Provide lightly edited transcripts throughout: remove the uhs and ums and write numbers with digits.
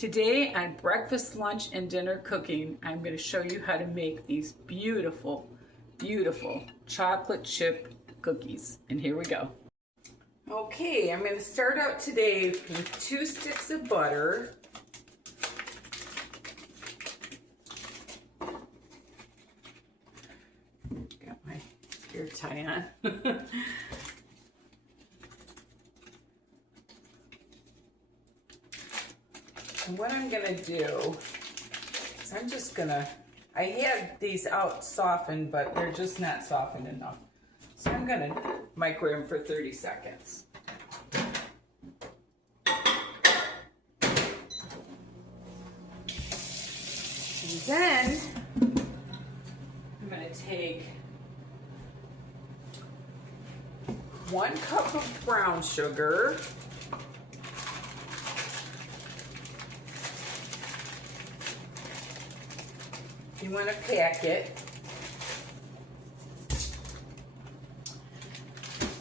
Today on breakfast, lunch, and dinner cooking, I'm going to show you how to make these beautiful, beautiful chocolate chip cookies. And here we go. Okay, I'm going to start out today with 2 sticks of butter. Got my ear tie on. And what I'm gonna do is I had these out softened, but they're just not softened enough. So I'm gonna microwave them for 30 seconds. And then I'm gonna take 1 cup of brown sugar. You want to pack it,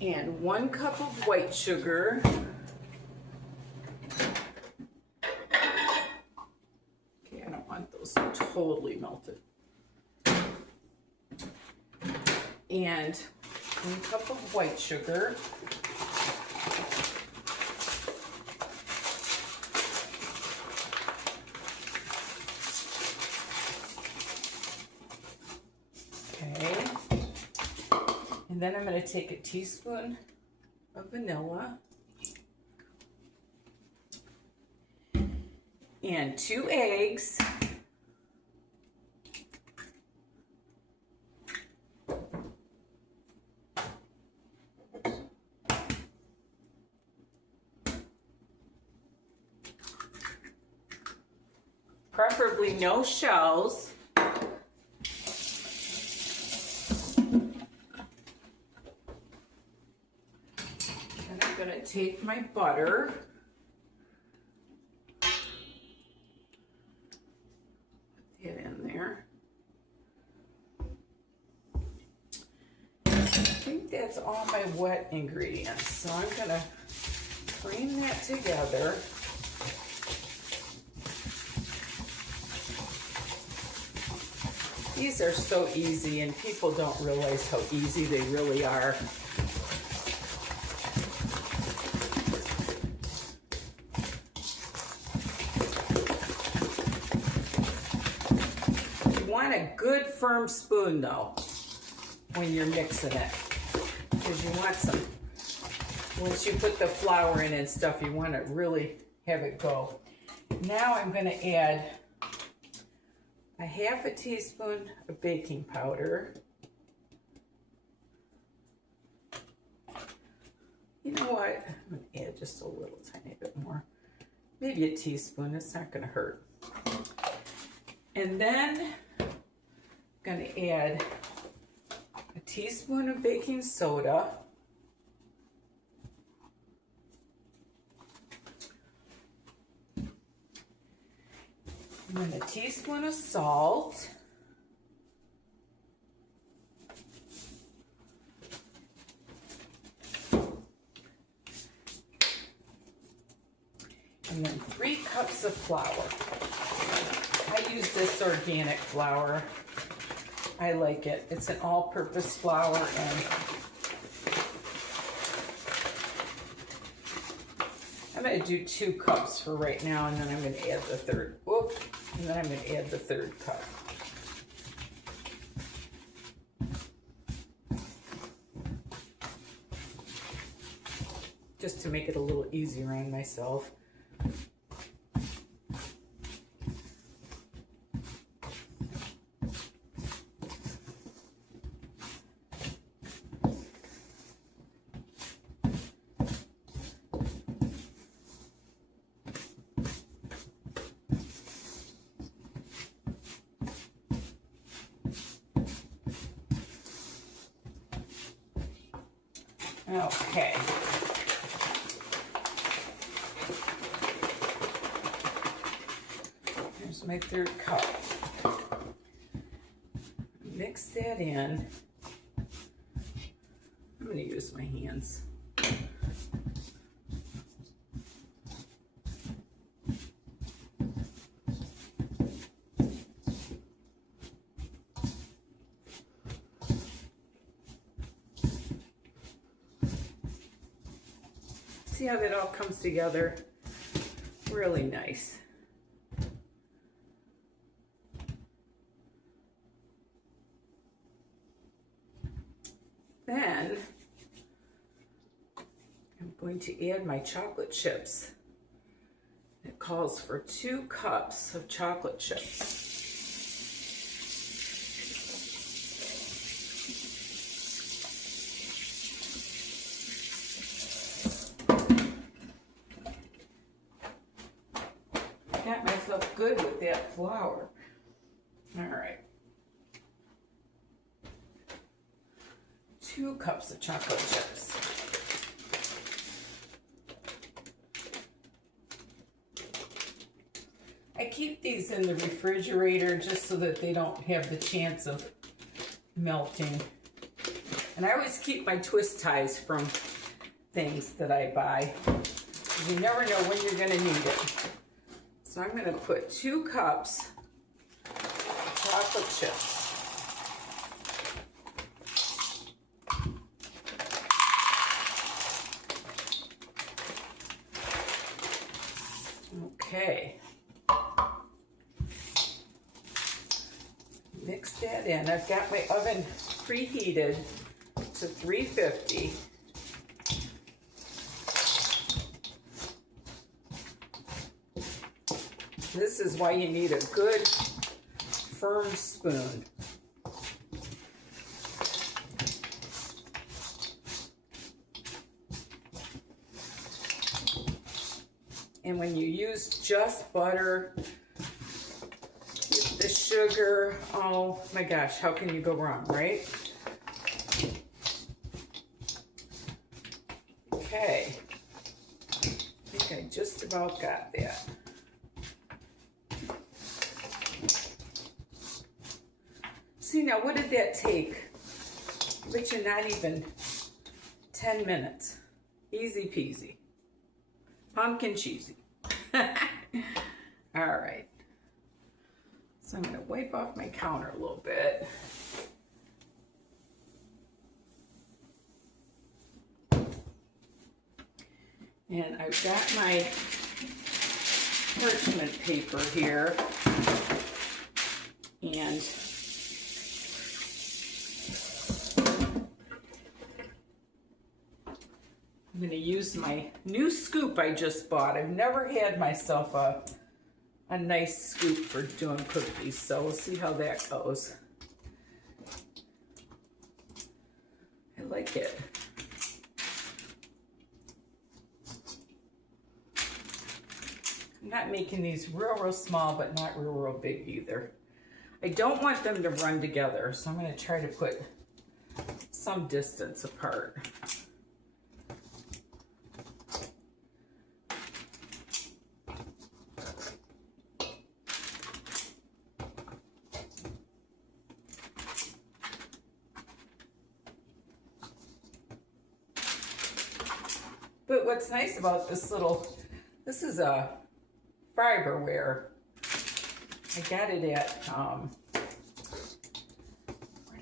and 1 cup of white sugar, okay, I don't want those totally melted, and 1 cup of white sugar, and then I'm going to take a teaspoon of vanilla and 2 eggs, preferably no shells. I'm going to take my butter, put it in there. I think that's all my wet ingredients, so I'm going to cream that together. These are so easy, and people don't realize how easy they really are. You want a good firm spoon though when you're mixing it, because you want some, once you put the flour in and stuff, you want to really have it go. Now I'm going to add a 1/2 teaspoon of baking powder. You know what? I'm going to add just a little tiny bit more. Maybe a teaspoon. It's not going to hurt. And then I'm going to add a teaspoon of baking soda. And then a teaspoon of salt. And then 3 cups of flour. I use this organic flour. I like it. It's an all-purpose flour, and I'm going to do 2 cups for right now, and then I'm going to add the third. Whoop! And then I'm going to add the 3rd cup. Just to make it a little easier on myself. Okay. Here's my 3rd cup. Mix that in. I'm going to use my hands. see how that all comes together? Really nice. Then I'm going to add my chocolate chips. It calls for 2 cups of chocolate chips. Got myself good with that flour. All right. 2 cups of chocolate chips. I keep these in the refrigerator just so that they don't have the chance of melting. And I always keep my twist ties from things that I buy. You never know when you're going to need it. So I'm going to put 2 cups of chocolate chips. Okay. Mix that in. I've got my oven preheated to 350. This is why you need a good firm spoon. And when you use just butter, the sugar, oh my gosh, how can you go wrong, right? Okay, I think I just about got that. See, now what did that take? I bet you not even 10 minutes. Easy peasy. Pumpkin cheesy. All right. So I'm going to wipe off my counter a little bit. And I've got my parchment paper here. And I'm going to use my new scoop I just bought. I've never had myself a nice scoop for doing cookies, so we'll see how that goes. I like it. I'm not making these real small, but not real big either. I don't want them to run together, so I'm going to try to put some distance apart. But what's nice about this is a Fiberware. I got it at, where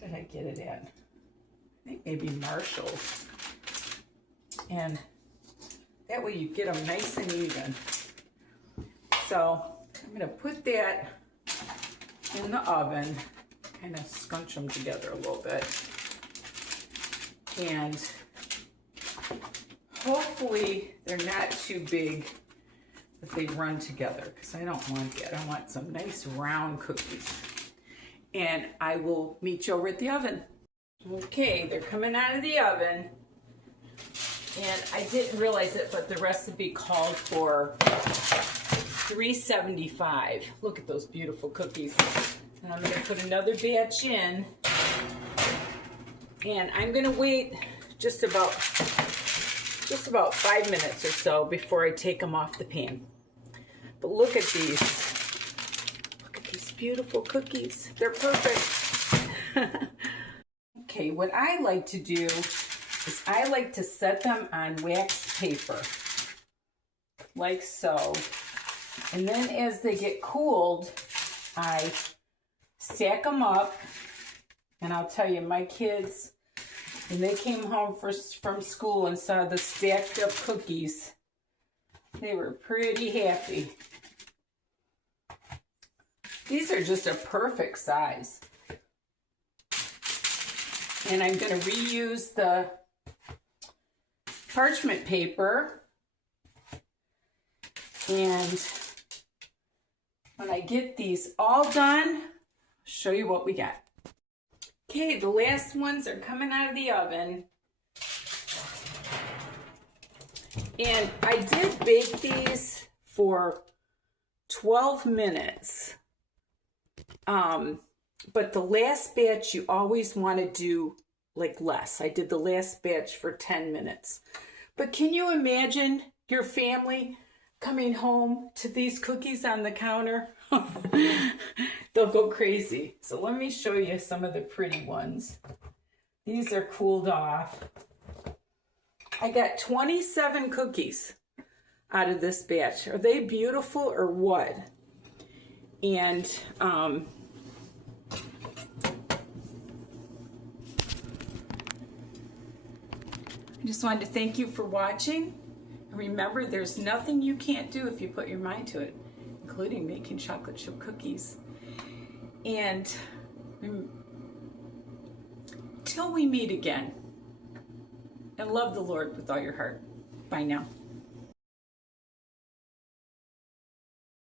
did I get it at? I think maybe Marshall's. And that way you get them nice and even. So I'm going to put that in the oven, kind of scrunch them together a little bit. And hopefully they're not too big that they run together, because I don't want that. I want some nice round cookies. And I will meet you over at the oven. Okay, they're coming out of the oven. And I didn't realize it, but the recipe called for 375. Look at those beautiful cookies. And I'm going to put another batch in. And I'm going to wait just about 5 minutes or so before I take them off the pan. But look at these. Look at these beautiful cookies. They're perfect. Okay, what I like to do is I like to set them on wax paper, like so. And then as they get cooled, I stack them up. And I'll tell you, my kids, And they came home from school and saw the stacked up cookies. They were pretty happy. These are just a perfect size. And I'm going to reuse the parchment paper. And when I get these all done, I'll show you what we got. Okay, the last ones are coming out of the oven. And I did bake these for 12 minutes. But the last batch, you always want to do like less. I did the last batch for 10 minutes. But can you imagine your family coming home to these cookies on the counter? They'll go crazy. So let me show you some of the pretty ones. These are cooled off. I got 27 cookies out of this batch. Are they beautiful or what? And I just wanted to thank you for watching. Remember, there's nothing you can't do if you put your mind to it, including making chocolate chip cookies. And till we meet again, and love the Lord with all your heart. Bye now.